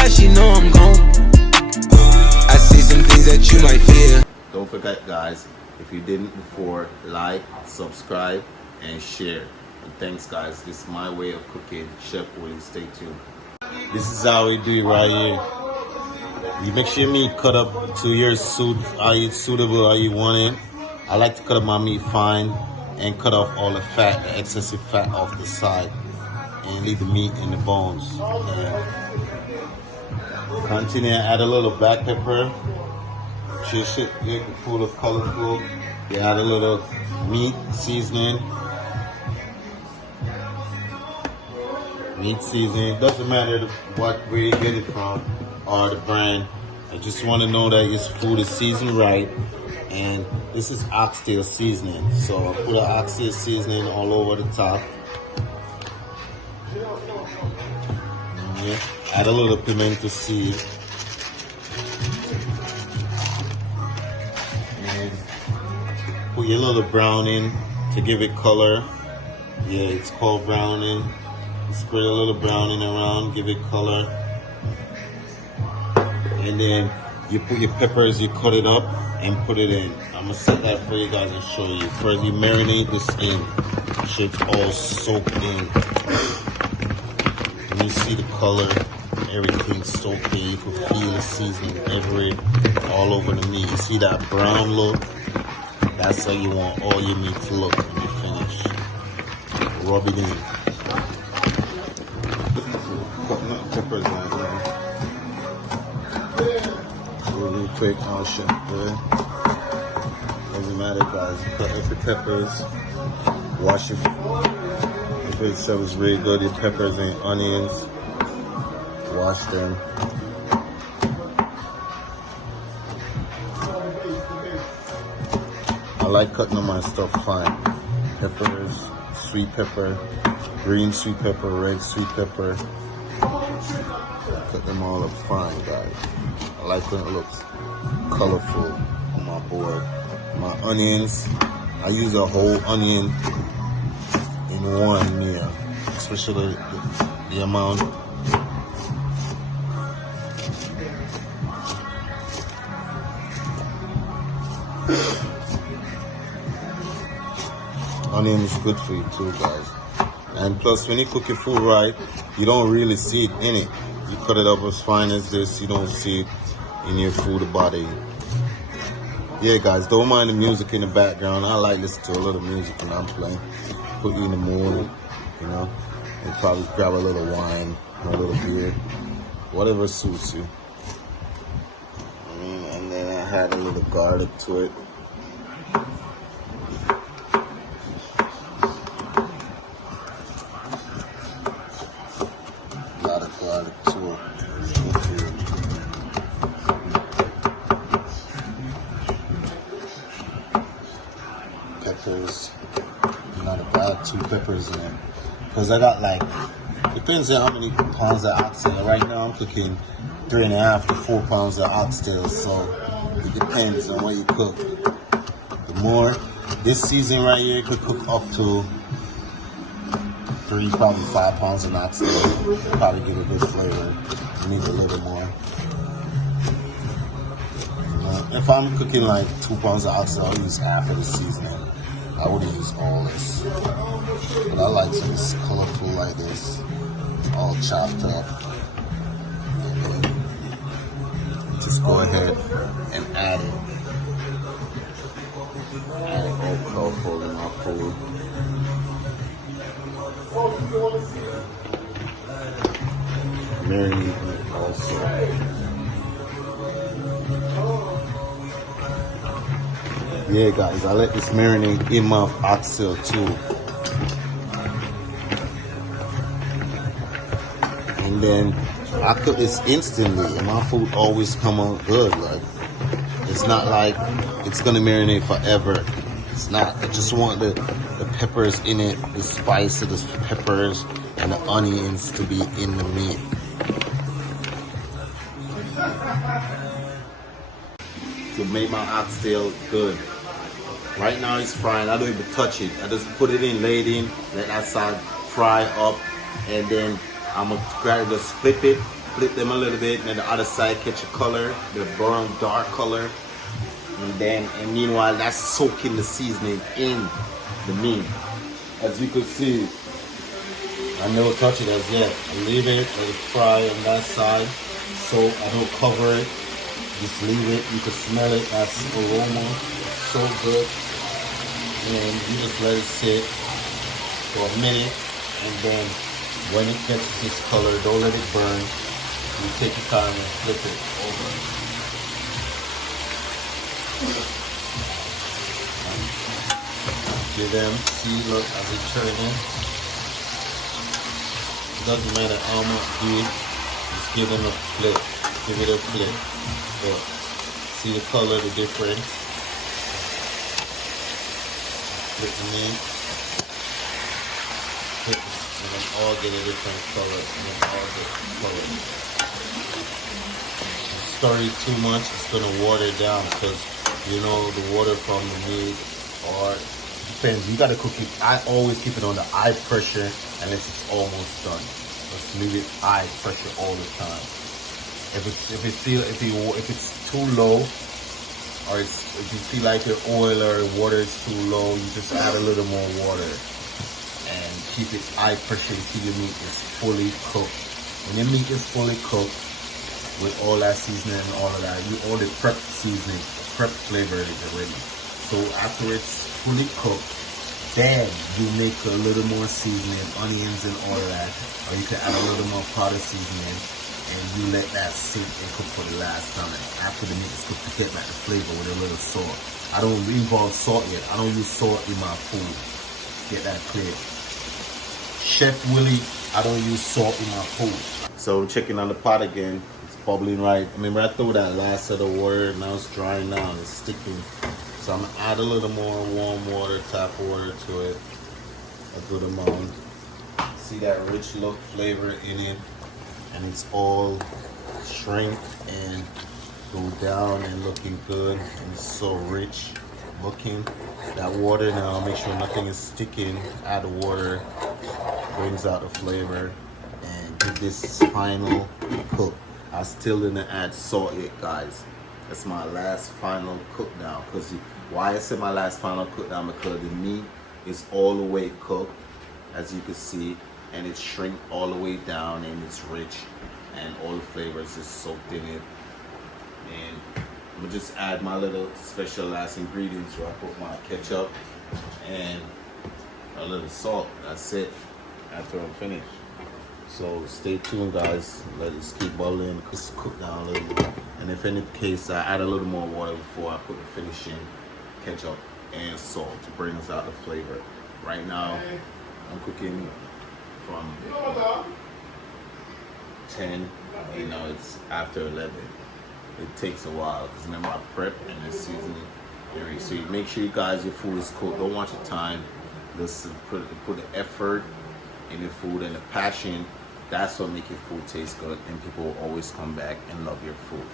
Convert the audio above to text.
eyes, she know I'm gone. I see some things that you might fear. Don't forget, guys, if you didn't before, like, subscribe, and share. And thanks, guys. This is my way of cooking. Chef Willie, stay tuned. This is how we do it right here. You make sure your meat cut up to your suitable how you want it. I like to cut up my meat fine and cut off all the fat, the excessive fat off the side, and leave the meat in the bones. Continue to add a little black pepper. Just get the food of colorful. You add a little meat seasoning. Meat seasoning. Doesn't matter where you get it from or the brand. I just want to know that your food is seasoned right. And this is oxtail seasoning. So I put an oxtail seasoning all over the top. Yeah. Add a little pimento seed. And put your little browning to give it color. Yeah, it's called browning. Spread a little browning around, give it color. And then you put your peppers, you cut it up and put it in. I'm gonna set that for you guys and show you. First you marinate this in. So it's all soaked in. And you see the color, everything soaked in. You can feel the seasoning everywhere, all over the meat. You see that brown look? That's how you want all your meat to look when you finish. Rub it in. Peppers like that. Really quick, I'll show you. Doesn't matter, guys. You cut up the peppers. Wash your if it serves really good, your peppers and onions. Wash them. I like cutting them my stuff fine. Peppers, sweet pepper, green sweet pepper, red sweet pepper. Cut them all up fine, guys. I like when it looks colorful on my board. My onions, I use a whole onion in one meal, especially the amount. Onion is good for you too, guys. And plus, when you cook your food right, you don't really see it in it. You cut it up as fine as this, you don't see it in your food body. Yeah, guys, don't mind the music in the background. I like listening to a little music when I'm playing. Put you in the mood, you know, and probably grab a little wine, a little beer, whatever suits you. And then I had a little garlic to it. Peppers, you know, to add 2 peppers in, because I got like, depends on how many pounds of oxtail. Right now I'm cooking 3.5 to 4 pounds of oxtail, so it depends on what you cook. The more, this season right here could cook up to 3, probably 5 pounds of oxtail. Probably give it a good flavor. You need a little more. If I'm cooking like 2 pounds of oxtail, I'll use half of the seasoning. I wouldn't use all this. But I like some colorful like this, all chopped up. And then just go ahead and add it. Add it all colorful in my food. Marinate it also. Yeah, guys, I let this marinate in my oxtail too. And then I cook this instantly, and my food always come out good. Like, it's not like it's gonna marinate forever. It's not. I just want the peppers in it, the spice of the peppers and the onions to be in the meat. To make my oxtail good. Right now it's frying. I don't even touch it. I just put it in, lay it in, let that side fry up, and then I'm gonna grab just flip it flip them a little bit, and then the other side catch a color, the brown dark color. And meanwhile, that's soaking the seasoning in the meat. As you can see, I never touch it as yet. I leave it, let it fry on that side. So I don't cover it, just leave it. You can smell it, that's aroma, it's so good. And you just let it sit for a minute, and then when it catches this color, don't let it burn. You take your time and flip it over. Give them, see, look, as it turning. It doesn't matter how much do it, just give them a flip. Give it a flip. Look, see the color, the difference. Flip the meat. Flip it, and then all get a different color. And then all get color. Stir it too much, it's gonna water down because you know the water from the meat or depends. You gotta cook it. I always keep it on the high pressure unless it's almost done. Just leave it high pressure all the time. If it's too low, or if you feel like your oil or water is too low, you just add a little more water and keep it high pressure until your meat is fully cooked. When your meat is fully cooked with all that seasoning and all of that, all the prep seasoning, prep flavor is already. So after it's fully cooked, then you make a little more seasoning, onions and all of that, or you can add a little more powder seasoning, and you let that sit and cook for the last time. And after the meat is cooked, you get back the flavor with a little salt. I don't involve salt yet. I don't use salt in my food. Get that clear. Chef Willie, I don't use salt in my food. So checking on the pot again. It's bubbling right. Remember I threw that last set of water, now it's drying down, it's sticking. So I'm gonna add a little more warm water, tap water to it. A good amount. See that rich look, flavor in it, and it's all shrink and go down and looking good. And it's so rich looking. That water now, make sure nothing is sticking. Add the water, brings out the flavor, and give this final cook. I still didn't add salt yet, guys. That's my last final cook down. Because why I say my last final cook down? Because the meat is all the way cooked, as you can see, and it's shrink all the way down, and it's rich, and all the flavors is soaked in it. And I'm gonna just add my little special last ingredients. So I put my ketchup and a little salt. That's it. After I'm finished. So stay tuned, guys. Let it keep bubbling, just cook down a little bit. And if in case I add a little more water before I put the finishing ketchup and salt to bring us out the flavor. Right now, I'm cooking from 10, you know, it's after 11. It takes a while because remember I prep and the seasoning. So you make sure you guys, your food is cooked. Don't watch the time. Just put the effort in your food and the passion. That's what makes your food taste good, and people will always come back and love your food.